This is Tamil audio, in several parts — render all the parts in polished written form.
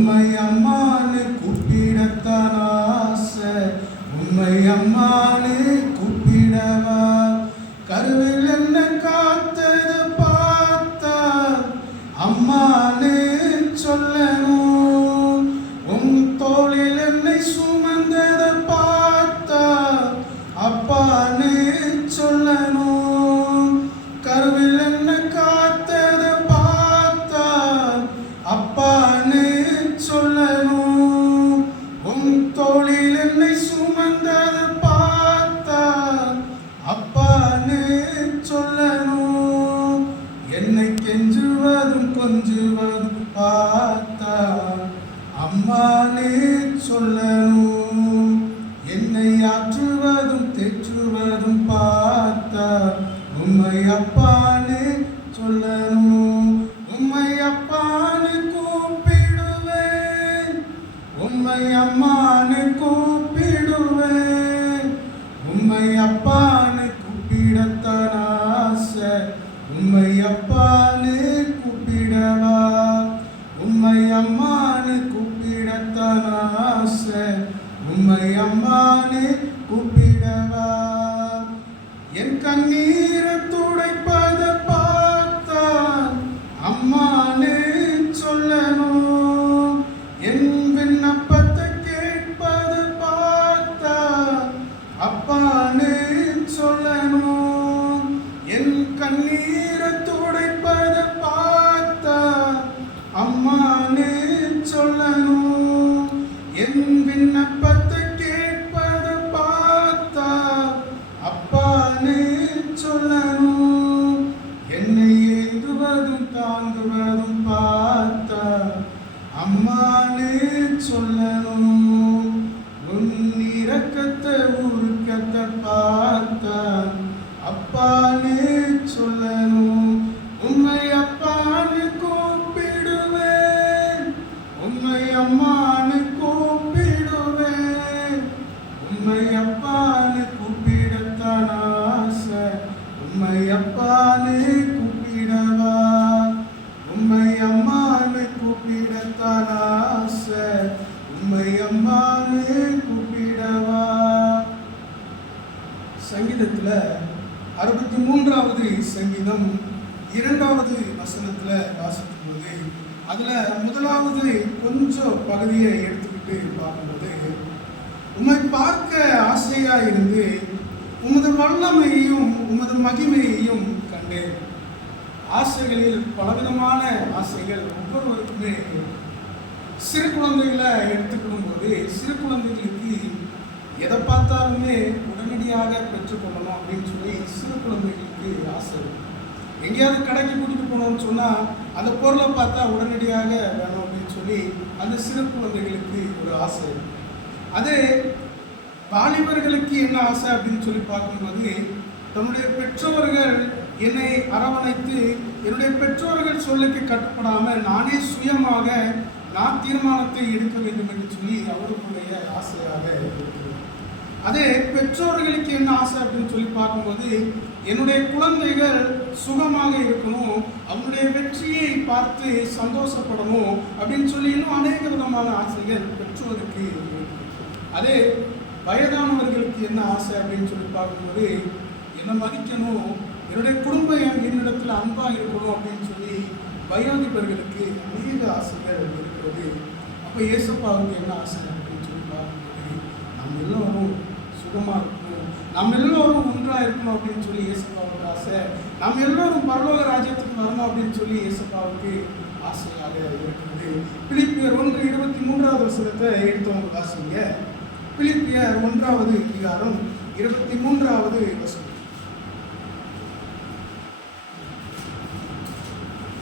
உம்மை அம்மானு கூப்பிடத்தான் ஆசை, உம்மை அம்மானு கூப்பிடவா. கருவில் என்ன காத்தது பார்த்தா அம்மானு சொல்லணும். உன் தோளில் என்னை சுமந்தத பார்த்தா அப்பானு சொல்லணும். கருவில் என்ன காத்தத பார்த்தா அப்பானு சொல்லணும். உன் தோளில் என்னை சுமந்தத பார்த்தா அப்பானு சொல்லணும். என்னை கெஞ்சுவதும் கொஞ்சுவதும் பார்த்தா அம்மானே சொல்லணும். என்னை ஆற்றுவதும் தேற்றுவதும் பார்த்தா உம்மை அப்பானே சொல்லணும். உம்மை அப்பானு கூப்பிடுவேன், உம்மை அம்மானு கூப்பிடுவேன். உம்மை அப்பானு கூப்பிடத்தான் ஆசை, உம்மை அப்பானு கூப்பிடவா. உம்மை அம்மானு கூப்பிடத்தான் ஆசை, உம்மை அம்மானு கூப்பிடவா. என் கண்ணீரை துடைப்பத பார்த்தா அம்மானு சொல்லணும். என் விண்ணப்பத்தை கேட்பத பார்த்தா அப்பானு சொல்லணும். என் கண்ணீரை துடைப்பத பார்த்தா அம்மானு சொல்லணும். என் விண்ணப்பத்தை கேட்பத பார்த்தா அப்பானு சொல்லணும். என்னை ஏந்துவதும் தாங்குவதும் பார்த்தா அம்மானு சொல்லணும். உன் இரக்கத்தை உருக்கத்தை பார்த்தா அப்பானு சொல்லணும். உம்மை அப்பானு கூப்பிடுவேன், உம்மை அம்மானு கூப்பிடுவேன். உம்மை அப்பானு கூப்பிடத்தான் ஆசை, உம்மை அப்பானு கூப்பிடவா. உம்மை அம்மானு கூப்பிடத்தான் ஆசை, உம்மை அம்மானு கூப்பிடவா. சங்கீதத்துல 63வது சங்கீதம் 2வது வசனத்துல வாசிக்கும் போது அதுல முதலாவது கொஞ்சம் பகுதியை எடுத்துக்கிட்டு பார்க்கும்போது, உம்மை பார்க்க ஆசையா இருந்து உமது வல்லமையையும் உமது மகிமையையும் கண்டேன். ஆசைகளில் பலவிதமான ஆசைகள் ஒவ்வொருவருக்குமே. சிறு குழந்தைகளை எடுத்துக்கணும் போது சிறு குழந்தைகளுக்கு எதை பார்த்தாலுமே உடனடியாக பெற்றுக்கொள்ளணும் அப்படின்னு சொல்லி சிறு குழந்தைகளுக்கு ஆசை இருக்கும். எங்கேயாவது கடைக்கு கூட்டிட்டு போனோம்னு சொன்னால் அந்த பொருளை பார்த்தா உடனடியாக வேணும் அப்படின்னு சொல்லி அந்த சிறு குழந்தைகளுக்கு ஒரு ஆசை இருக்கும். அதே வாலிபர்களுக்கு என்ன ஆசை அப்படின்னு சொல்லி பார்க்கும்போது, தன்னுடைய பெற்றோர்கள் என்னை அரவணைத்து என்னுடைய பெற்றோர்கள் சொல்லுக்கு கட்டுப்படாமல் நானே சுயமாக நான் தீர்மானத்தை எடுக்க வேண்டும் என்று சொல்லி அவர்களுடைய ஆசையாக இருக்கிறது. அதே பெற்றோர்களுக்கு என்ன ஆசை அப்படின்னு சொல்லி பார்க்கும்போது, என்னுடைய குழந்தைகள் சுகமாக இருக்கணும், அவனுடைய வெற்றியை பார்த்து சந்தோஷப்படணும் அப்படின்னு சொல்லி இன்னும் அநேக விதமான ஆசைகள் பெற்றோருக்கு இருக்கு. அதே வயதானவர்களுக்கு என்ன ஆசை அப்படின்னு சொல்லி பார்க்கும்போது, என்னை மதிக்கணும், என்னுடைய குடும்பம் என்னிடத்துல அன்பா இருக்கணும் அப்படின்னு சொல்லி வயோதிபர்களுக்கு அநேக ஆசைகள் இருக்கிறது. அப்போ இயேசுப்பாவுக்கு என்ன ஆசை அப்படின்னு சொல்லி பார்க்கும்போது, நாம் எல்லோரும் சுகமா இருக்கணும், நாம் எல்லோரும் ஒன்றாக இருக்கணும் அப்படின்னு சொல்லி இயேசுப்பாவுக்கு ஆசை. நாம் எல்லோரும் பரலோக ராஜ்யத்துக்கு வரணும் அப்படின்னு சொல்லி இயேசுப்பாவுக்கு ஆசையாக இருக்கிறது. பிலிப்பியர் 1:23 வசனத்தை எடுத்தவங்க வாசிங்க. பிலிப்பியர் 1வது அதிகாரம் 23வது வசனம்.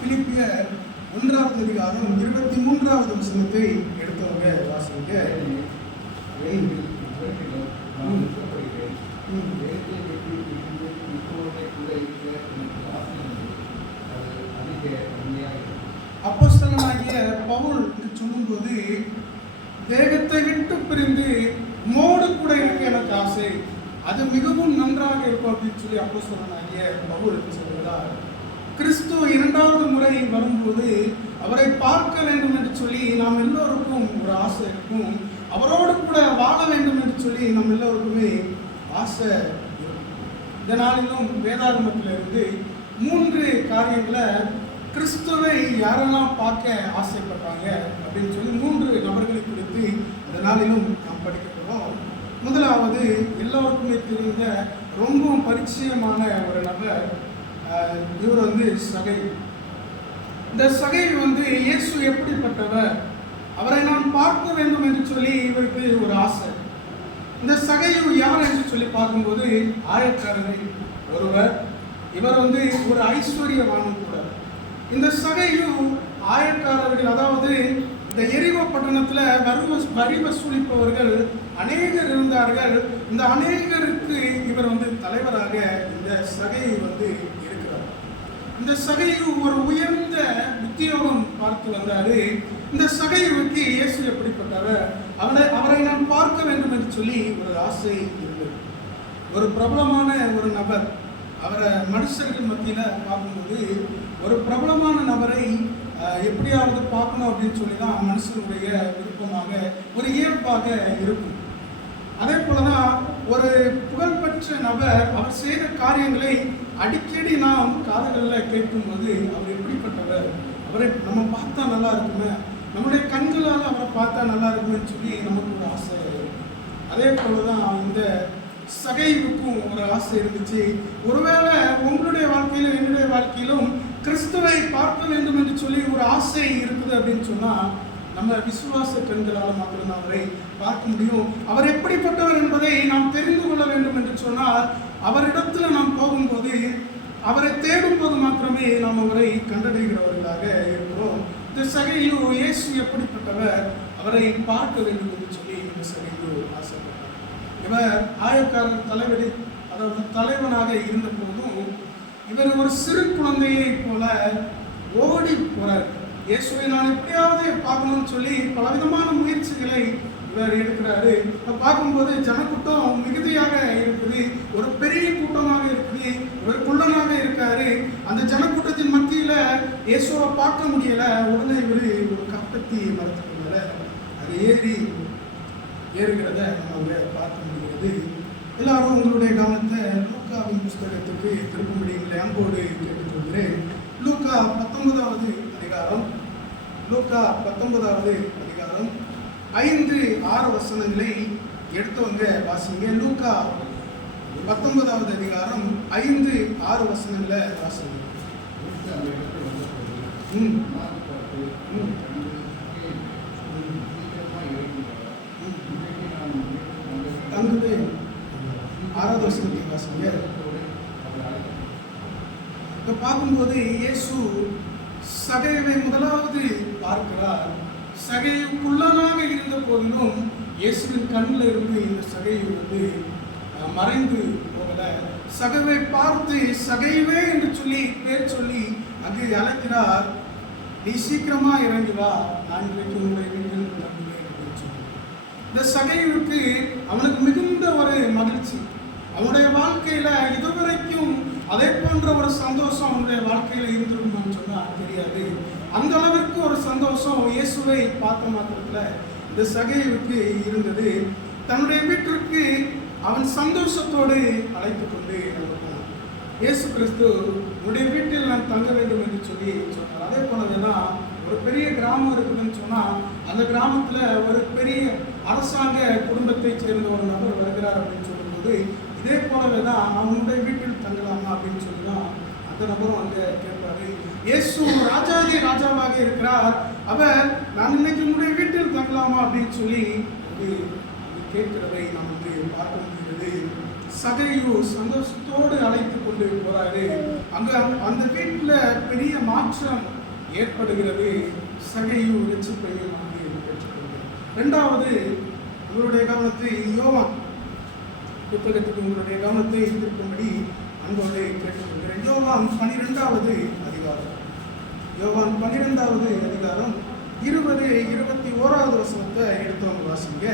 பிலிப்பியர் 1வது அதிகாரம் 23வது வசனத்தை எடுத்தவங்க வாசிங்க. அப்போஸ்தலனாகிய பவுல் சொல்லும்போது, தேகத்தை விட்டு பிரிந்து மோடு கூட இருக்க எனக்கு ஆசை, அது மிகவும் நன்றாக இருக்கும் அப்படின்னு சொல்லி அப்போஸ்தலனாகிய பவுல் சொல்கிறார். கிறிஸ்து 2வது முறை வரும்போது அவரை பார்க்க வேண்டும் என்று சொல்லி நாம் எல்லோருக்கும் ஒரு ஆசை இருக்கும். அவரோடு கூட வாழ வேண்டும் என்று சொல்லி நம்ம எல்லோருக்குமே ஆசை இருக்கும். இந்த நாளிலும் வேதாகமத்திலிருந்து 3 காரியங்களை கிறிஸ்துவை யாரெல்லாம் பார்க்க ஆசைப்பட்டாங்க அப்படின்னு சொல்லி 3 நபர்களை குறித்து இந்த நாளிலும் நாம் படிக்க போகிறோம். முதலாவது எல்லோருக்குமே தெரிந்த ரொம்பவும் பரிச்சயமான ஒரு நபர், இவர் சகேயு. இந்த சகேயு இயேசு எப்படிப்பட்டவர், அவரை நான் பார்க்க வேண்டும் என்று சொல்லி இவருக்கு ஒரு ஆசை. இந்த சகேயு யார் என்று சொல்லி பார்க்கும்போது ஆயக்காரரில் ஒருவர். இவர் ஒரு ஐஸ்வர்யவானும் கூட. இந்த சகேயு ஆயக்காரர்கள், அதாவது இந்த எரிகோ பட்டணத்தில் வரி வசூலிப்பவர்கள் அநேகர் இருந்தார்கள். இந்த அநேகருக்கு இவர் தலைவராக இந்த சகேயு இருக்கிறார். இந்த சகேயு ஒரு உயர்ந்த உத்தியோகம் பார்த்து வந்தாரு. இந்த சகேயுவுக்கு இயேசு எப்படிப்பட்டவர், அவரை நான் பார்க்க வேண்டும் என்று சொல்லி ஒரு ஆசை இருந்தது. ஒரு பிரபலமான ஒரு நபர், அவரை மனுஷர்கள் மத்தியில் பார்க்கும்போது ஒரு பிரபலமான நபரை எப்படியாவது பார்க்கணும் அப்படின்னு சொல்லி தான் மனுஷனுடைய விருப்பமாக, ஒரு இயல்பாக இருக்கும். அதே போலதான் ஒரு புகழ்பெற்ற நபர் அவர் செய்த காரியங்களை அடிக்கடி நாம் காதுகளில் கேட்கும்போது அவர் எப்படிப்பட்டவர், அவரை நம்ம பார்த்தா நல்லா இருக்குமே, நம்முடைய கண்களால் அவரை பார்த்தா நல்லா இருக்குன்னு சொல்லி நமக்கு ஒரு ஆசை. அதே போலதான் இந்த சகேயுவுக்கும் ஒரு ஆசை இருந்துச்சு. ஒருவேளை உங்களுடைய வாழ்க்கையிலும் என்னுடைய வாழ்க்கையிலும் கிறிஸ்துவை பார்க்க வேண்டும் என்று சொல்லி ஒரு ஆசை இருக்குது அப்படின்னு சொன்னா நம்ம விசுவாச கண்களால் மாத்திரம் அவரை பார்க்க முடியும். அவர் எப்படிப்பட்டவர் என்பதை நாம் தெரிந்து கொள்ள வேண்டும் என்று சொன்னால் அவரிடத்துல நாம் போகும்போது, அவரை தேடும் போது மாத்திரமே நாம் அவரை கண்டடைகிறவர்களாக இருக்கிறோம். இந்த சகேயு இயேசு எப்படிப்பட்டவர், அவரை பார்க்க வேண்டும் என்று சொல்லி இந்த சகேயு ஆசைப்பட்டார். இவர் ஆயக்காரர் தலைவரி, அதாவது தலைவனாக இருந்த போதும் இவர் ஒரு சிறு குழந்தையை போல ஓடி போறார். இயேசுவை நான் எப்படியாவது பார்க்கணும்னு சொல்லி பலவிதமான முயற்சிகளை இவர் எடுக்கிறாரு. பார்க்கும்போது ஜனக்கூட்டம் மிகுதியாக இருக்குது, ஒரு பெரிய கூட்டமாக இருக்குது, இவர் குள்ளனாக இருக்காரு. அந்த ஜனக்கூட்டத்தின் மத்தியில இயேசுவை பார்க்க முடியல. உடனே இவர் ஒரு கப்பத்தி மரத்துக்கு மேல அது ஏறுகிறத நம்ம பார்க்க முடிகிறது. எல்லாரும் உங்களுடைய கவனத்தை லூக்காவின் புஸ்தகத்துக்கு திருப்ப முடியுங்களே அன்போடு கேட்டுக்கொள்கிறேன். லூக்கா 19வது அதிகாரம், லூக்கா 19வது அதிகாரம் 5-6 வசனங்களை எடுத்தவங்க வாசிங்க. லூக்கா 19வது அதிகாரம் 5-6 வசனங்களை வாசிங்க. தங்குவே 6வது வசனத்தை வாசிங்க. இப்ப பார்க்கும்போது இயேசு சகேயுவை முதலாவது பார்க்கிறார். சகேயு குள்ளனாக இருந்த போதிலும் இயேசுவின் கண்ணில் இருந்து இந்த சகேயு மறைந்து போகல. சகேயுவை பார்த்து சகேயுவே என்று சொல்லி பேர் சொல்லி அங்கு அழைக்கிறார். நீ சீக்கிரமா இறங்கி வா, நான் இன்றைக்கு உங்களை வீட்டில் தங்குவேன் அப்படின்னு சொல்லி. இந்த சகேயுவுக்கு அவனுக்கு மிகுந்த ஒரு மகிழ்ச்சி. அவனுடைய வாழ்க்கையில இதுவரைக்கும் அதே போன்ற ஒரு சந்தோஷம் அவனுடைய வாழ்க்கையில இருந்திருக்கும்னு சொன்னா தெரியாது. அந்த அளவிற்கு ஒரு சந்தோஷம் இயேசுவை பார்த்த மாத்திரத்துல இந்த சகேயுவுக்கு இருந்தது. தன்னுடைய வீட்டிற்கு அவன் சந்தோஷத்தோடு அழைத்து கொண்டு போனான். இயேசு கிறிஸ்து உன்னுடைய வீட்டில் நான் தங்க வேண்டும் என்று சொல்லி சொன்னார். அதே போலதான் ஒரு பெரிய கிராமம் இருக்குதுன்னு சொன்னா அந்த கிராமத்துல ஒரு பெரிய அரசாங்க குடும்பத்தை சேர்ந்த ஒரு நபர் வருகிறார் அப்படின்னு சொல்லும்போது இதே போலவே தான் அவனுடைய வீட்டில் தங்கலாமா அப்படின்னு சொல்லிதான் அந்த நபரும் அங்கே கேட்பாரு. இயேசு ராஜாதி ராஜாவாக இருக்கிறார், அவர் நான் இன்னைக்கு உங்களுடைய வீட்டில் தங்கலாமா அப்படின்னு சொல்லி கேட்கிறதை நாம் பார்க்க முடிகிறது. சகேயு சந்தோஷத்தோடு அழைத்து கொண்டு போறாரு. அங்க அந்த வீட்டுல பெரிய மாற்றம் ஏற்படுகிறது. சகேயு ரட்சிப்பையும் பெற்றுக்கொள்கிறார். 2வது உங்களுடைய கவனத்தை யோவான் புத்தகத்துக்கு உங்களுடைய கவனத்தை திருக்கும்படி அன்போடு கேட்டுக்கொள்கிறேன். யோவான் 12வது அதிகாரம், யோவான் 12வது அதிகாரம் 20-21வது வசனத்தை எடுத்தவங்க வாசிங்க.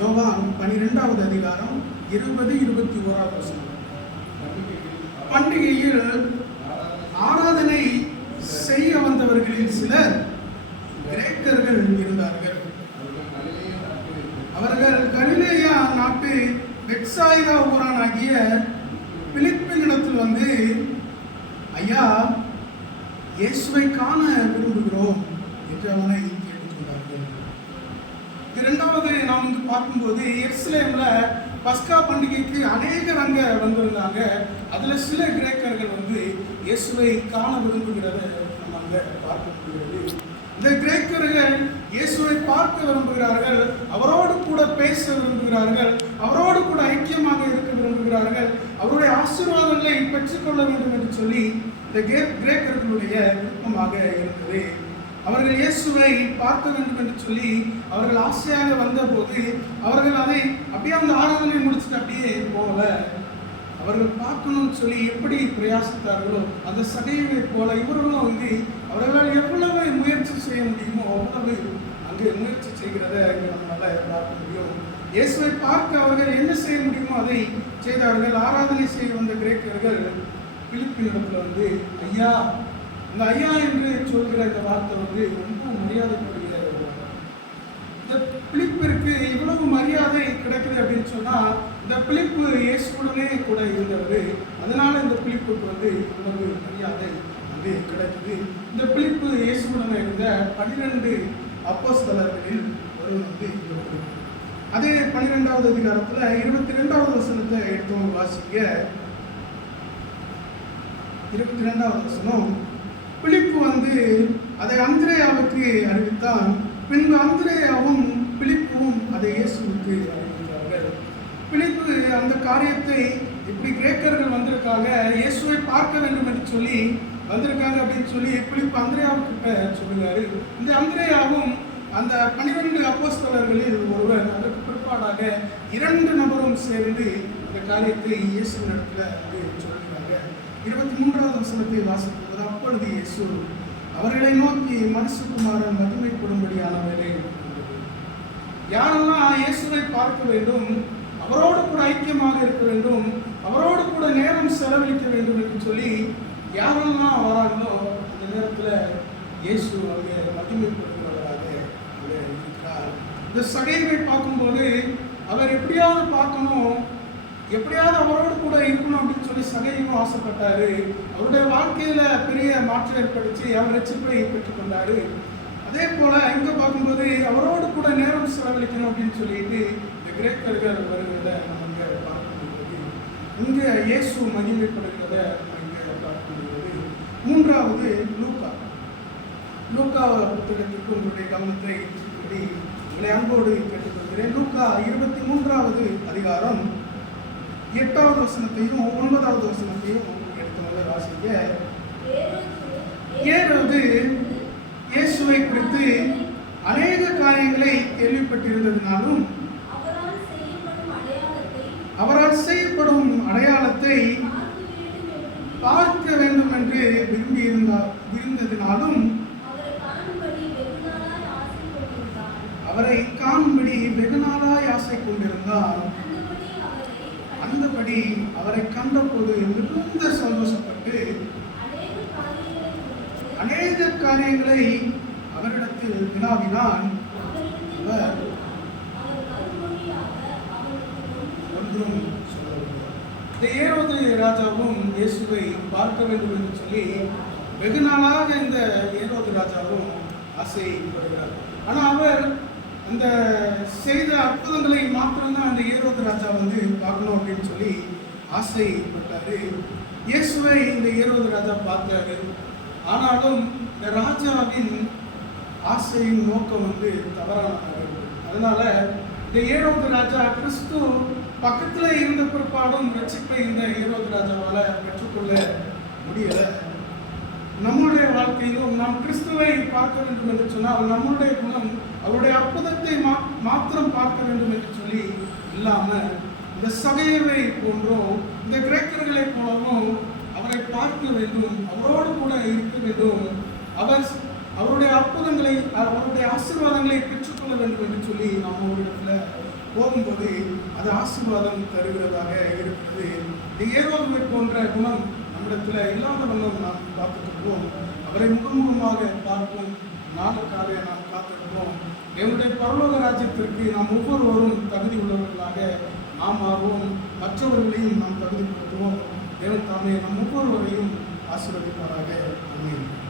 யோவான் 12வது அதிகாரம் 20-21வது வசனம். பண்டிகையில் ஐயா, இயேசுவை காண விரும்புகிறோம் என்று அவனை கேட்டுக்கொண்டார்கள். இரண்டாவது நாம் வந்து பார்க்கும்போது எருசலேம்ல பஸ்கா பண்டிகைக்கு அநேகர் அங்க வந்திருந்தாங்க. அதுல சில கிரேக்கர்கள் வந்து இயேசுவை காண விரும்புகிறத நம்ம அங்க பார்க்க முடிகிறது. இந்த கிரேக்கர்கள் இயேசுவை பார்க்க விரும்புகிறார்கள், அவரோடு கூட பேச விரும்புகிறார்கள், அவரோடு கூட ஐக்கியமாக இருக்க விரும்புகிறார்கள், அவருடைய ஆசீர்வாதங்களை பெற்றுக்கொள்ள வேண்டும் என்று சொல்லி இந்த கிரேக்கர்களுடைய விருப்பமாக இருந்தது. அவர்கள் இயேசுவை பார்க்க வேண்டும் என்று சொல்லி அவர்கள் ஆசையாக வந்தபோது அவர்கள் அதை அப்படியே அந்த ஆராதனை முடிச்சுட்டு அப்படியே போகல. அவர்கள் பார்க்கணும்னு சொல்லி எப்படி பிரயாசித்தார்களோ அந்த சகைவை போல இவர்களும் வந்து அவர்களால் எவ்வளவு முயற்சி செய்ய முடியுமோ அவ்வளவு அங்கே முயற்சி செய்கிறத நம்மளால பார்க்க முடியும். இயேசுவை பார்க்க அவர்கள் என்ன செய்ய முடியுமோ அதை செய்தார்கள். ஆராதனை செய்ய வந்த கிரேக்கர்கள் பிலிப்பின் இடத்துல வந்து ஐயா, இந்த ஐயா என்று சொல்கிற இந்த வார்த்தை வந்து ரொம்ப மரியாதைக்குரிய. இந்த பிலிப்பிற்கு இவ்வளவு மரியாதை கிடைக்குது அப்படின்னு சொன்னா இந்த பிலிப்பு இயேசுடனே கூட இருந்தவர். அதனால இந்த பிலிப்புக்கு வந்து இவ்வளவு மரியாதை வந்து கிடைக்குது. இந்த பிலிப்பு இயேசுடனே இருந்த 12 அப்போஸ்தலர்களில் ஒருவர் வந்து இருந்தவர். அதே 12வது அதிகாரத்துல 22வது வசனத்தை எடுத்தவங்க வாசிக்க. 22வது வசனம், பிலிப்பு வந்து அதை அந்திரேயாவுக்கு அறிவித்தான். பின்பு அந்திரேயாவும் பிலிப்புவும் அதை இயேசுவுக்கு அறிவித்தார்கள். பிலிப்பு அந்த காரியத்தை இப்படி கிரேக்கர்கள் வந்திருக்காங்க, இயேசுவை பார்க்க வேண்டும் என்று சொல்லி வந்திருக்காங்க அப்படின்னு சொல்லி பிலிப்பு அந்திரேயாவுக்கிட்ட சொல்லுவாரு. இந்த அந்திரேயாவும் அந்த 12 அப்போஸ்தலர்களில் ஒருவர். அதற்கு பிற்பாடாக 2 நபரும் சேர்ந்து இந்த காரியத்தை இயேசு இடத்துல சொல்லுகிறாங்க. 23வது வசனத்தை வாசிக்கும்போது, அப்பொழுது இயேசு அவர்களை நோக்கி, மனுஷகுமாரன் மகிமைப்படும்படியானவரே, யாரெல்லாம் இயேசுவை பார்க்க வேண்டும், அவரோடு கூட ஐக்கியமாக இருக்க வேண்டும், அவரோடு கூட நேரம் செலவழிக்க வேண்டும் என்று சொல்லி யாரெல்லாம் வராங்களோ அந்த நேரத்தில் இயேசு அவங்க மகிமைப்படுகிறவராக இருக்கிறார். இந்த சகைவை பார்க்கும்போது அவர் எப்படியாவது பார்க்கணும், எப்படியாவது அவரோடு கூட இருக்கணும் அப்படின்னு சொல்லி சகையும் ஆசைப்பட்டாரு. அவருடைய வாழ்க்கையில பெரிய மாற்றம் ஏற்படுத்தி அவர் ரட்சிப்பை பெற்றுக்கொண்டாரு. அதே போல இங்க பார்க்கும்போது அவரோடு கூட நேரம் செலவழிக்கணும் அப்படின்னு சொல்லிட்டு இந்த கிரேக்கர்கள் வருகிறத நம்ம இங்க பார்க்க முடியாது. இங்க இயேசு மகிமைப்படுகிறத நம்ம இங்க பார்க்க முடியாது. மூன்றாவது லூக்கா. லூக்கா புத்தகத்திற்கு உங்களுடைய கவனத்தை உங்களை அன்போடு கேட்டுக்கொள்கிறேன். லூக்கா 23வது அதிகாரம் 8வது வசனத்தையும் 9வது வசனத்தையும் எடுத்தவங்க வாசிக்க. ஏரோது இயேசுவை குறித்து அநேக காரியங்களை கேள்விப்பட்டிருந்ததினாலும் அவரால் செய்யப்படும் அடையாளத்தை பார்க்க வேண்டும் என்று விரும்பியிருந்ததினாலும் அவரை காணும்படி வெகு நாளாய் ஆசை கொண்டிருந்தார். அந்தபடி அவரை கண்டபோது மிகுந்த சந்தோஷப்பட்டு அநேக காரியங்களை அவரிடத்தில் வினாவினான். அவர் ஒன்றும் சொல்லவில்லை. இந்த ஏரோது ராஜாவும் இயேசுவை பார்க்க வேண்டும் என்று சொல்லி வெகு நாளாக இந்த ஏரோது ராஜாவும் ஆசைப்படுகிறார். ஆனால் அவர் அந்த செய்த அற்புதங்களை மாத்திரம்தான் அந்த ஏரோது ராஜா வந்து பார்க்கணும் அப்படின்னு சொல்லி ஆசைப்பட்டாரு. இயேசுவை இந்த ஏரோது ராஜா பார்த்தாரு. ஆனாலும் இந்த ராஜாவின் ஆசையின் நோக்கம் வந்து தவறானதாக. அதனால இந்த ஏரோது ராஜா கிறிஸ்து பக்கத்துல இருந்த பிற்பாடும் ரட்சிப்பை இந்த ஏரோது ராஜாவால பெற்றுக்கொள்ள முடியல. நம்முடைய வாழ்க்கையிலும் நாம் கிறிஸ்துவை பார்க்க வேண்டும் என்று சொன்னால் நம்முடைய குணம் அவருடைய அற்புதத்தை மாத்திரம் பார்க்க வேண்டும் என்று சொல்லி இல்லாம இந்த சகையவை போன்றோம் இந்த கிரேக்கர்களை போலவும் அவரை பார்க்க வேண்டும், அவரோடு கூட இருக்க வேண்டும், அவருடைய அற்புதங்களை அவருடைய ஆசீர்வாதங்களை பெற்றுக்கொள்ள வேண்டும் என்று சொல்லி நாம் ஒரு இடத்துல போகும்போது அது ஆசீர்வாதம் தருகிறதாக இருக்கிறது. இந்த ஏரோதுவை போன்ற குணம் நம்மிடத்துல இல்லாத வண்ணம் நாம் பார்த்துக்கிறோம். அவரை முகமுகமாக பார்ப்போம், நாளுக்காக நாம் காத்திருக்கிறோம். என்னுடைய பரலோக ராஜ்யத்திற்கு நாம் ஒவ்வொருவரும் தகுதி உள்ளவர்களாக நாம் ஆர்வோம், மற்றவர்களையும் நாம் தகுதிப்படுத்துவோம். தேவன் தாமே நம் ஒவ்வொருவரையும் ஆசீர்வதிப்பாராக. ஆமென்.